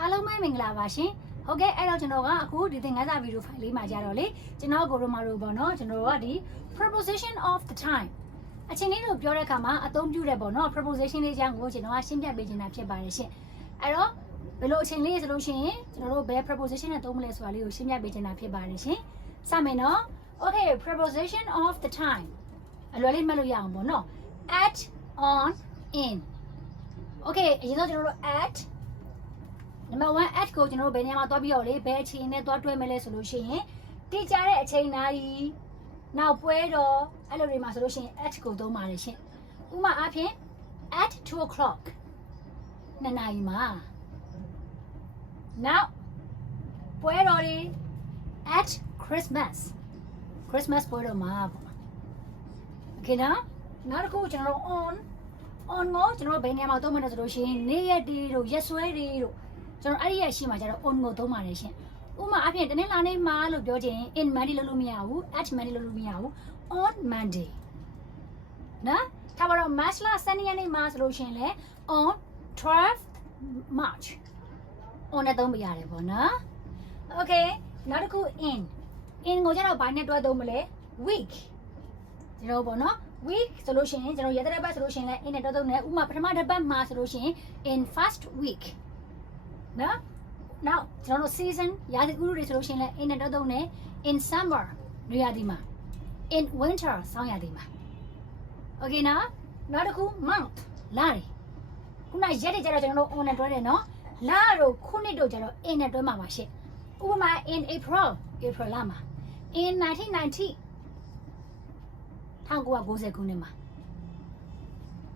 အားလုံးပဲမင်္ဂလာပါရှင်ဟုတ်ကဲ့အဲ့တော့ကျွန်တော်ကအခုဒီသင်ခန်းစာဗီဒီယိုဖိုင်လေးမှာကြတော့လေကျွန်တော်ကိုရိုမာရိုပေါ့နော်ကျွန်တော်ကဒီ preposition of the time အချိန်လေးလို့ပြောတဲ့အခါမှာအသုံးပြုတဲ့ပေါ့နော် preposition လေးအကြောင်းကိုကျွန်တော်ကရှင်းပြပေးချင်တာဖြစ်ပါတယ်ရှင်အဲ့တော့ဘယ်လိုအချိန်လေးဆိုလို့ရှိရင်ကျွန်တော်တို့ဘယ် preposition နဲ့သုံးမလဲဆိုတာလေးကိုရှင်းပြပေးချင်တာဖြစ်ပါတယ်ရှင်စမယ်နော် okay preposition of the time အလွယ်လေးမှတ်လို့ရအောင်ပေါ့နော် at on in okay အရင်ဆုံးကျွန်တော်တို့ at နံပါတ်1 at ကိုကျွန်တော်တို့ဘယ်နေရာမှာသွားပြီးတော့လေဘယ်အချိန်နဲ့သွားတွဲမလဲဆိုလို့ရှိရင်တိကျတဲ့အချိန်နာရီနောက်ပွဲတော့အဲ့လိုတွေမှာဆိုလို့ရှိရင် at ကိုသုံးပါတယ်ရှင်ဥပမာအားဖြင့် at 2 o'clock နှစ်နာရီမှာနောက်ပွဲတော်တွေ at Christmas Christmas ပွဲတော်မှာပေါ့ Okay နော်နောက်တစ်ခုကျွန်တော်တို့ on on ကိုကျွန်တော်တို့ဘယ်နေရာမှာသုံးမလဲဆိုလို့ရှိရင်နေ့ရက်တွေတို့ရက်စွဲတွေတို့ ကျွန်တော်အဲ့ဒီရဲ့ရှေ့မှာကျတော့ on ကိုသုံးပါတယ်ရှင်ဥပမာအဖြစ်တနင်္လာနေ့မှာလို့ပြောခြင်း in Monday လို့လို့မရဘူး at Monday လို့လို့မရဘူး on Monday နော်ထားပါတော့ March လ12ရက်နေ့မှာဆိုလို့ရှိရင်လည်း on 12 March on နဲ့သုံးပြရတယ်ပေါ့နော် Okay နောက်တစ်ခု in in ကိုကျတော့ဘာနဲ့တွဲသုံးမလဲ week ကျွန်တော်ပေါ့နော် week ဆိုလို့ရှိရင်ကျွန်တော်ရက်တဲ့ဘက်ဆိုလို့ရှိရင်လည်း in နဲ့တွဲသုံးတယ်ဥပမာပထမတစ်ပတ်မှာဆိုလို့ရှိရင် in first week နော်နောက်ကျွန်တော်တို့ season ရာသီဥတုတွေဆိုလို့ရှိရင်လည်း in နဲ့တွဲသုံးတယ် in summer နွေရာသီမှာ in winter ဆောင်းရာသီမှာ okay နော်နောက်တစ်ခု month လတွေခုနရက်တွေကျတော့ကျွန်တော်တို့ on နဲ့တွဲတယ်နော်လတို့ခုနှစ်တို့ကျတော့ in နဲ့တွဲမှာပါရှင့်ဥပမာ in April April လမှာ in 1990 1990ခုနှစ်မှာ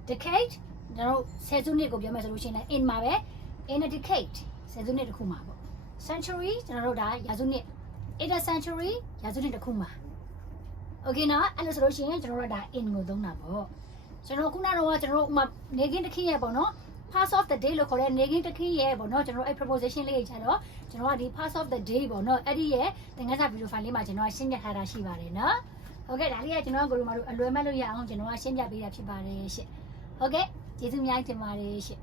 decade ကျွန်တော်တို့ဆယ်စုနှစ်ကိုပြောမယ်ဆိုလို့ရှိရင်လည်း in မှာပဲ in a decade ဆယ်စုနှစ်တစ်ခုမှာပေါ့ century ကျွန်တော်တို့ဒါရာစုနှစ် in a century ရာစုနှစ်တစ်ခုမှာ okay နော်အဲ့လိုဆိုလို့ရှိရင်ကျွန်တော်တို့ဒါ in ကိုသုံးတာပေါ့ကျွန်တော်ခုနကတော့ကျွန်တော်တို့ဥမာနေကင်းတစ်ခင်းရဲ့ပေါ့နော် pass of the day လို့ခေါ်တဲ့နေကင်းတစ်ခင်းရဲ့ပေါ့နော်ကျွန်တော်တို့အဲ့ preposition လေးကြီးချတော့ကျွန်တော်ကဒီ pass of the day ပေါ့နော်အဲ့ဒီရဲ့သင်ခန်းစာဗီဒီယိုဖိုင်လေးမှာကျွန်တော်ကရှင်းပြထားတာရှိပါတယ်နော်ဟုတ်ကဲ့ဒါလေးကကျွန်တော်ကကိုရီမာတို့အလွယ်မဲ့လို့ရအောင်ကျွန်တော်ကရှင်းပြပေးတာဖြစ်ပါတယ်ရှင့်ဟုတ်ကဲ့ကျေးဇူးအများကြီးတင်ပါတယ်ရှင့်